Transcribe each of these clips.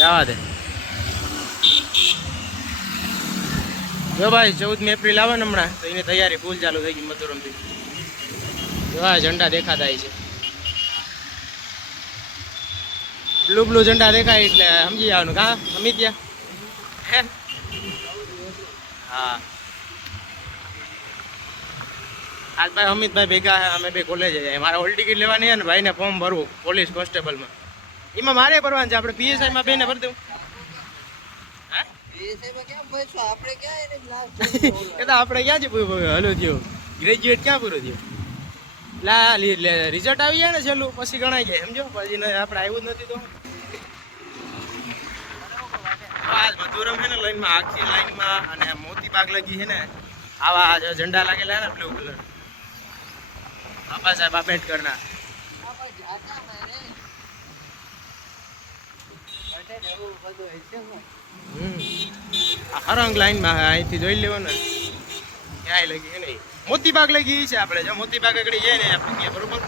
જવા દે. જો ભાઈ ચૌદમી એપ્રિલ આવે ને હમણાં તો એની તૈયારી ફૂલ ચાલુ થઈ ગઈ મધુરમથી. જો આ ઝંડા દેખાતા છે. બ્લુ બ્લુ ઝંડા દેખાય એટલે સમજી જવાનું કા અમિત્યા? હે? હા. આજ ભાઈ અમિતભાઈ ભેગા અમે બે કોલેજે જાય મારે હોલ ટિકિટ લેવાની છે ને ભાઈને ફોર્મ ભરવું પોલીસ કોન્સ્ટેબલમાં એમાં મારે ભરવાનું છે. આપણે પીએસઆઈમાં બેને ભરી દઉં. એ તો આપણે ક્યાં છે હલો થયો. ગ્રેજ્યુએટ ક્યાં પૂરું થયું? લા રિઝલ્ટ આવી જાય ને છેલ્લું? પછી ગણાય જાય સમજો? પછી આપણે આવ્યું જ નથી તો. આજ મધુરમ છે ને લાઈનમાં આખી લાઈનમાં અને મોતી બાગ લગી છે ને આવા ઝંડા લાગેલા ને બ્લુ કલર બાબા સાહેબ આંબેડકરના હમ. આ હરંગ લાઈનમાં અહીંથી જોઈ લેવો ને ક્યાંય લગી નહીં મોતી બાગ લગી છે આપણે. જો મોતી બાગ આગળ જઈએ ને આપણે બરોબર.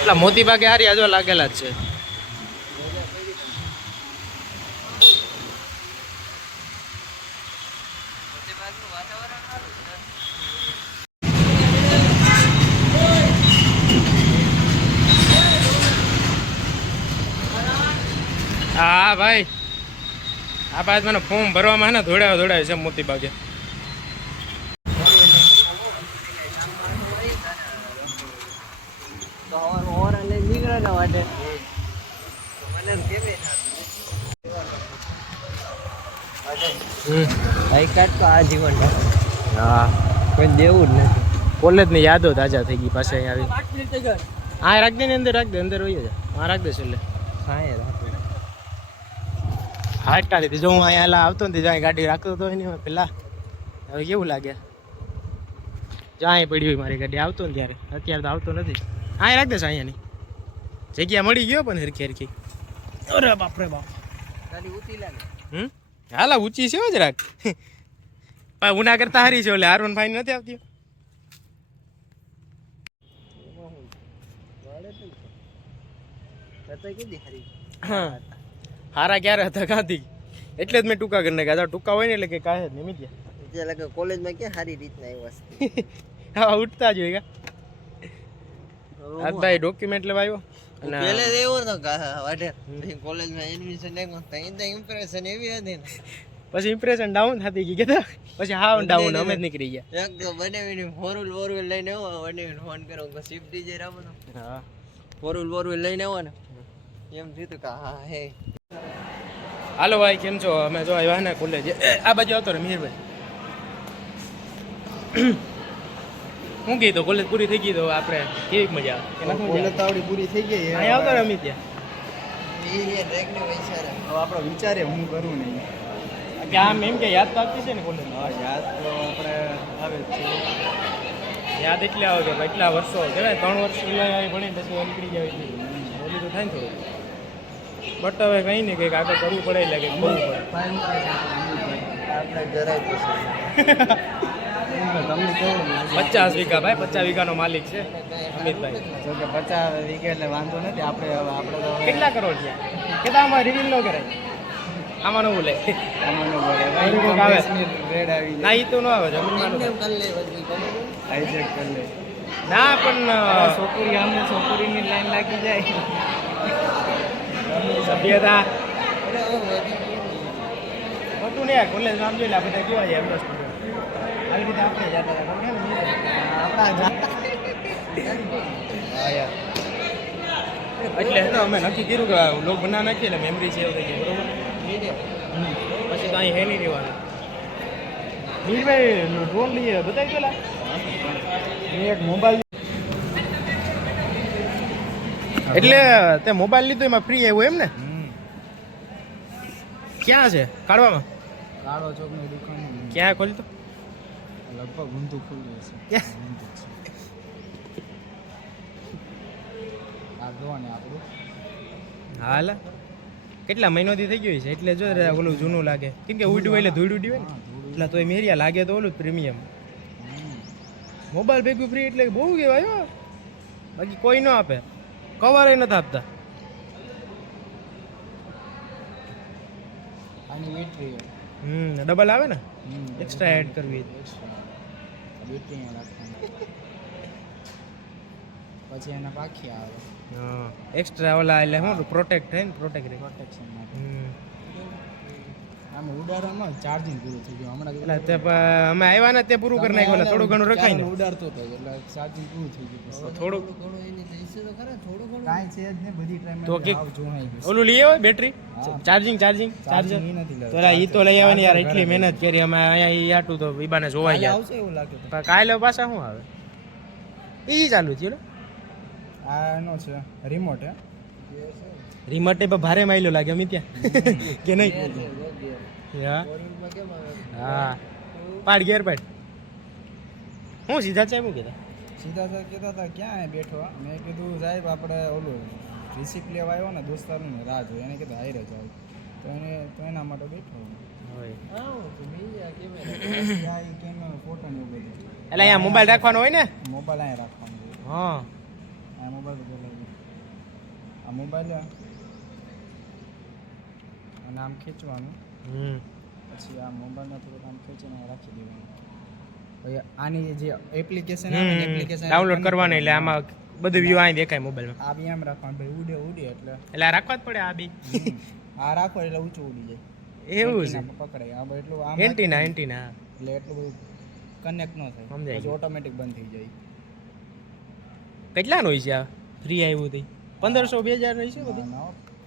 પેલા મોતી બાગે હારી આજો લાગેલા જ છે. હા ભાઈ. આ બાદ મને ફોર્મ ભરવામાં ને ધોડાવે ધોડાવે છે મોતી ભાગે. આઈ કાર્ડ તો આજીવન હા. કોઈ દેવું જ નથી. કોલેજની યાદો તાજા થઈ ગઈ પાસે અહીંયા આવી. હા રાખ દે ને અંદર રાખ દે અંદર હોય જ હા રાખ દે છેલ્લે. હા રાખું. હા અટકા જો હું અહીંયા એલા આવતો ને ત્યાં ગાડી રાખતો હતો એની પેલા. હવે કેવું લાગે? જ્યાં પડી હોય મારી ગાડી. આવતો ને ત્યારે. અત્યારે તો આવતો નથી. અહીંયા રાખ દેશે અહીંયાની જગ્યા મળી ગયો પણ હરખી હરખી. અરે બાપ રે બાપ. હમ? હાલા ઊંચી છે જ રાખ. પણ ઉના કરતા હારી છે ઓલે આર વન ફાઈન નથી આવતી. હા. હારા ક્યારે હતા કાંથી એટલે જ મેં ટૂંકા કરી નાખ્યા. તો ટૂંકા હોય ને એટલે કે કાંઈ જ નહીં એટલે કે કોલેજમાં ક્યાં સારી રીતના આવ્યા હા ઉઠતા જ હોય આજભાઈ ડોક્યુમેન્ટ લેવા આવ્યો? પેલે એવો તો વાટે કોલેજમાં એડમિશન આવ્યું તો એને ઇમ્પ્રેશન એવી હતી ને. પછી ઇમ્પ્રેશન ડાઉન થતી ગઈ કેતા પછી હાવ ડાઉન અમે જ નીકળી ગયા. એક તો બનાવીને લઈને આવો બનાવીને ફોન કરો કે ડીજે રાખવાનો હા. ફોર વ્હીલ લઈને આવો ને. એમ થયું કે હા હે. હાલો ભાઈ કેમ છો? અમે જો આવ્યા ને કોલેજ આ બાજુ આવતો રે મિહિરભાઈ. હું કીધું કોલેજ પૂરી થઈ ગઈ તો આપણે કેવી મજા આવે? કે નથી મજા આવે? તાવડી પૂરી થઈ ગઈ અહીંયા આવતો રે અમે ત્યાં. ને આપણો વિચારે હું કરું નહીં કે આમ એમ કે યાદ તો આવતી છે ને કોલેજ યાદ તો આપણે આવે છે. યાદ એટલે આવે કે એટલા વર્ષો કહેવાય ત્રણ વર્ષ પહેલા ભણીને પછી નીકળી જાય ઓલી તો થાય ને થોડું બટ હવે કંઈ નહીં કંઈક આગળ કરવું પડે એટલે કંઈક બહુ પડે. પચાસ વીઘા ભાઈ પચાસ વીઘાનો માલિક છે અમિતભાઈ. જો કે પચાસ વીઘા એટલે વાંધો નથી આપણે હવે આપણે કેટલા કરોડ છે? કે તો આમાં રિવીલ ન કરાય. આમાં ન બોલે આમાં ન બોલે એવું કોક આવે. રેડ આવી ના એ તો ન આવે જમીનમાં હાઈજેક કરી. લે. ના પણ છોકરી આમને છોકરીની લાઈન લાગી જાય. સભ્યતા. ગયું ને. કોલેજ નામ જોઈ લે આ બધા કેવા છે એમનો આવી રીતે આપણે જતા હતા એટલે અમે નક્કી કર્યું કે લોક બના નાખીએ એટલે મેમરી એવું થઈ જાય બરોબર? પછી તો અહીં હે નહીં રહેવાનું. મીરભાઈ ડ્રોન લઈએ બતાવી પેલા? એક મોબાઈલ એટલે તે મોબાઈલ લીધો એમાં ફ્રી આવ્યો એમ ને? ક્યાં છે? કાઢવામાં? કાળો ચોકની દુકાન. ક્યાં ખોલી તો? લગભગ ઊંધું જ છે. આ જોવો ને આપણું. હાલ. કેટલા મહિનોથી થઈ ગયું છે? એટલે જો રે ઓલું જૂનું લાગે. કેમ કે ઉડ્યું એટલે ધૂળ ઉડ્યું હોય ને એટલે તો એ મેરિયા લાગે તો ઓલું પ્રીમિયમ મોબાઈલ ભેગું ફ્રી એટલે બહુ કહેવાય બાકી કોઈ ન આપે. કવર નથી આપતા. આની બેટરી હમ ડબલ આવે ને? એક્સ્ટ્રા એડ કરવી બેટરી પછી એના પાખી આવે. હા એક્સ્ટ્રા ઓલા એટલે શું પ્રોટેક્ટ થાય ને પ્રોટેક્ટ પ્રોટેક્શન માટે હમ. આમ ચાર્જિંગ પૂરું થઈ ગયું. હમણાં એટલે તે અમે આવ્યા ને તે પૂરું કરી નાખ્યું થોડું ઘણું રખાય ને. ઉડાડતો હતો એટલે ચાર્જિંગ પૂરું થઈ ગયું પછી. થોડુંક એની પૈસે તો ખરા થોડું ઘણું કાંઈ છે જ નહીં બધી ટાઈમ તો કે- આવ જોવાઈ ગયું ઓલું લઈ આવે બેટરી ચાર્જિંગ ચાર્જિંગ ચાર્જર તો ઈ તો લઈ આવવાની ને યાર એટલી મહેનત કરી અમે અહીંયા ઈ આટું તો ઈબાને જોવાઈ ગયા આવશે એવું લાગે પણ કાલે પાછા શું આવે? ઈ ચાલુ થયું આ એનો છે રિમોટ હે. રિમોટ પણ ભારે માયલો લાગે અમે ત્યાં? કે નહીં? હા હા. પાડ ગેર પાડ. હું સીધા છે શું કીધા સીધા સર કહેતા હતા ક્યાં હે બેઠો મેં કીધું સાહેબ આપણે ઓલું રિસિપ્ટ લેવા આવ્યો ને દોસ્તારનું રાહ જોઈ. એને કીધું હાઈ જાવ તો એને તો એના માટે બેઠો હા. એટલે અહીંયા મોબાઈલ રાખવાનો હોય ને? મોબાઈલ અહીંયા રાખવાનો હા. આ મોબાઈલ આ મોબાઈલ અને આમ ખેંચવાનું. હમ. પછી આ મોબાઈલમાં થોડુંક આમ ખેંચીને રાખી દેવાનું. આની જે એપ્લિકેશન એપ્લિકેશન ડાઉનલોડ કરવાની એટલે આમાં બધું વ્યૂ અહીં દેખાય મોબાઈલમાં. આ બી આમ રાખવાનું ભાઈ ઉડે ઉડે એટલે. એટલે આ રાખવા જ પડે આ બી. આ રાખો એટલે ઊંચું ઉડી જાય. એવું છે. પકડાય. આ એટલું આમ એન્ટીના એન્ટીના. એટલે એટલું કનેક્ટ ન થાય. સમજાય પછી ઓટોમેટિક બંધ થઈ જાય. કેટલાનું હોય છે આ? ફ્રી આવ્યું તે. પંદરસો બે હજાર હોય છે બધું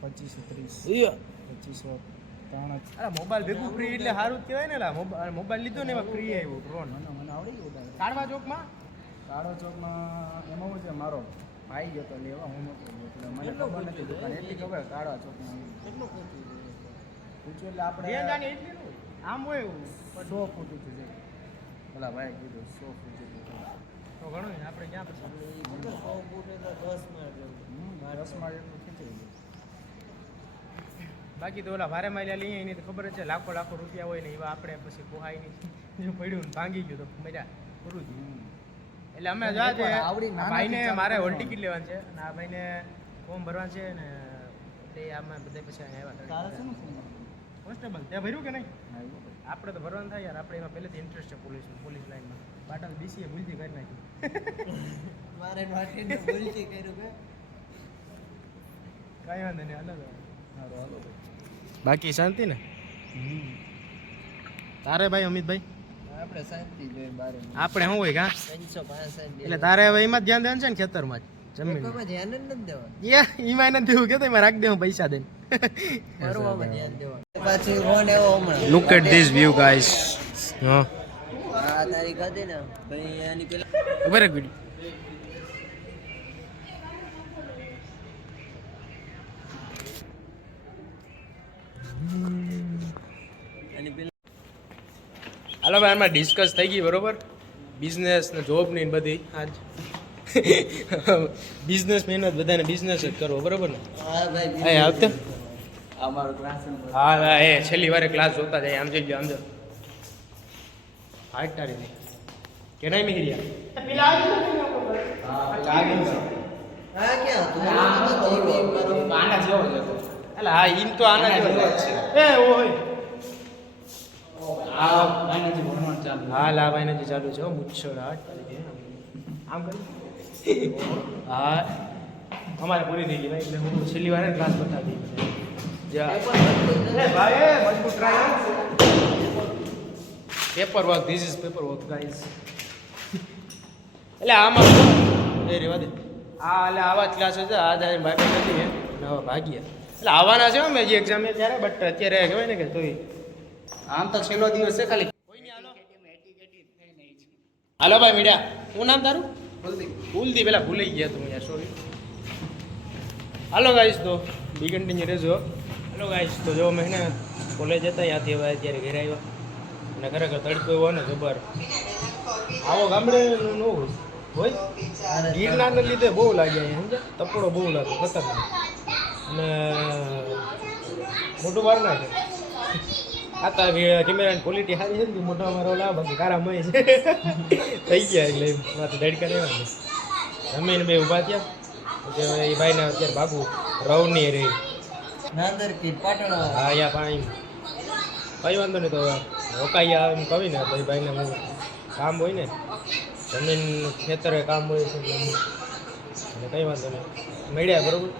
પચીસો ત્રીસ. પચીસો ત્રણ અરે મોબાઈલ ભેગું ફ્રી એટલે સારું જ કહેવાય ને લા મોબાઈલ લીધો ને એમાં ફ્રી આવ્યો ડ્રોન મને મને આવડી ગયું. કાળવા ચોકમાં? કાળો ચોકમાં એમાં હું છે મારો ભાઈ ગયો તો લેવા હું નહોતો એટલે મને ખબર નથી દુકાન એટલી ખબર કાળા ચોકમાં કેટલું પહોંચ્યું પૂછ્યું એટલે આપણે એટલી આમ હોય એવું? સો ફૂટ ઊંચું છે. પેલા ભાઈ કીધું સો ફૂટ ઊંચું છે. તો ઘણું આપણે ક્યાં પછી ખબર સો ફૂટ એટલે દસમાં એટલે દસ માળ એટલું ખેંચાઈ ગયું. બાકી તો ઓલા ભારે માલ્યા લઈએ એની તો ખબર જ છે લાખો લાખો રૂપિયા હોય ને એવા આપણે પછી પોહાય નહીં જો પડ્યું ને ભાંગી ગયું તો મજા. પૂરું જ એટલે અમે જોયા છે ભાઈને મારે હોલ ટિકિટ લેવાની છે અને આ ભાઈને ફોર્મ ભરવાનું છે ને એટલે આમાં બધા પછી આવ્યા? કોન્સ્ટેબલ ત્યાં ભર્યું કે નહીં? આપણે તો ભરવાનું થાય યાર આપણે એમાં પહેલેથી ઇન્ટરેસ્ટ છે પોલીસ પોલીસ લાઈનમાં પાટણ બીસીએ ભૂલથી કરી નાખ્યું. મારે ભૂલથી કર્યું કે? કાંઈ વાંધો નહીં અલગ સારું હાલો ભાઈ. બાકી શાંતિ ને? તારે ભાઈ અમિતભાઈ? આપણે શાંતિ જોઈએ બારે. આપણે શું હોય કા એટલે તારે હવે એમાં જ ધ્યાન દેવાનું છે ને ખેતરમાં જ જમીન ધ્યાન જ નથી દેવાનું. યા એમાં નથી એવું કેતો એમાં રાખી દેવું પૈસા દઈને. Phone look at this view guys હા. તારી તારીખ ને ભાઈ એની પેલા ઊભા રાખ હાલો ભાઈ આમાં ડિસ્કસ થઈ ગઈ બરોબર? બિઝનેસ ને જોબની બધી. આજ બિઝનેસ મહેનત બધાને બિઝનેસ જ કરવો બરોબર ને? હા ભાઈ એ આવતે? અમારો ક્લાસ હા હા એ છેલ્લી વારે ક્લાસ જોતા જાય આમ જઈ આમ જો. હાટ તારી નહીં. કે નહીં મિહિરિયા પેલા હા એમ હતું જીવી કરો આના જેવો જ હતો. એટલે હા ઈન તો આના જેવો જ છે. એ ઓય. આ ભાઈનાથી ભણવાનું ચાલુ હા લા ભાઈ નથી ચાલુ છે હો, મુચ્છડ હાટ તારી આમ કરી. હા અમારે પૂરી થઈ ગઈ ભાઈ એટલે હું છેલ્લી વાર ક્લાસ બતાવી paper work this is paper work guys એટલે આમાં એ રેવા દે. આ એટલે આવા જ ક્લાસ હતા આ જાય ભાઈ નથી ને હવે ભાગીએ એટલે આવવાના છે મેં જે એક્ઝામ છે ત્યારે બટ અત્યારે કહેવાય ને કે તોય આમ તો છેલ્લો દિવસ છે ખાલી. કોઈ નહીં હાલો હાલો ભાઈ મીડિયા શું નામ તારું? ભૂલથી પેલા ભૂલી ગયા તું યાર સોરી હાલો ગાઈશ તો બી કન્ટિન્યુ રહેજો. હાલો ગાઈશ તો જો મેં ને કોલેજ હતા ત્યાંથી હવે અત્યારે ઘરે આવ્યા. અને ખરેખર તડકો એવો ને જબર. આવો ગામડે ન હોય. હોય? ગિરનારને લીધે બહુ લાગે અહીંયા સમજે તપડો બહુ લાગે ખતરનાક. અને મોટું બાર ના છે. આ તો કેમેરાની ક્વોલિટી સારી છે ને મોટો અમારો લાવ બાકી કારા મય છે. થઈ ગયા એટલે માથે દડકા રહેવા જમીન બે ઊભા થયા. હવે એ ભાઈને અત્યારે ભાગવું. રવની રહી. નાંદર કી પાટણ હા યા પાણી. કઈ વાંધો નહીં તો રોકાઈ આવે એમ કહી ને ભાઈ ભાઈને હું કામ હોય ને જમીન ખેતરે કામ હોય છે એટલે એટલે કઈ વાંધો નહીં. મળ્યા બરોબર?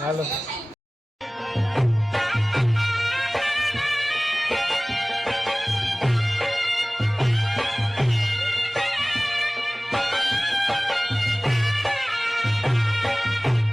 હાલો.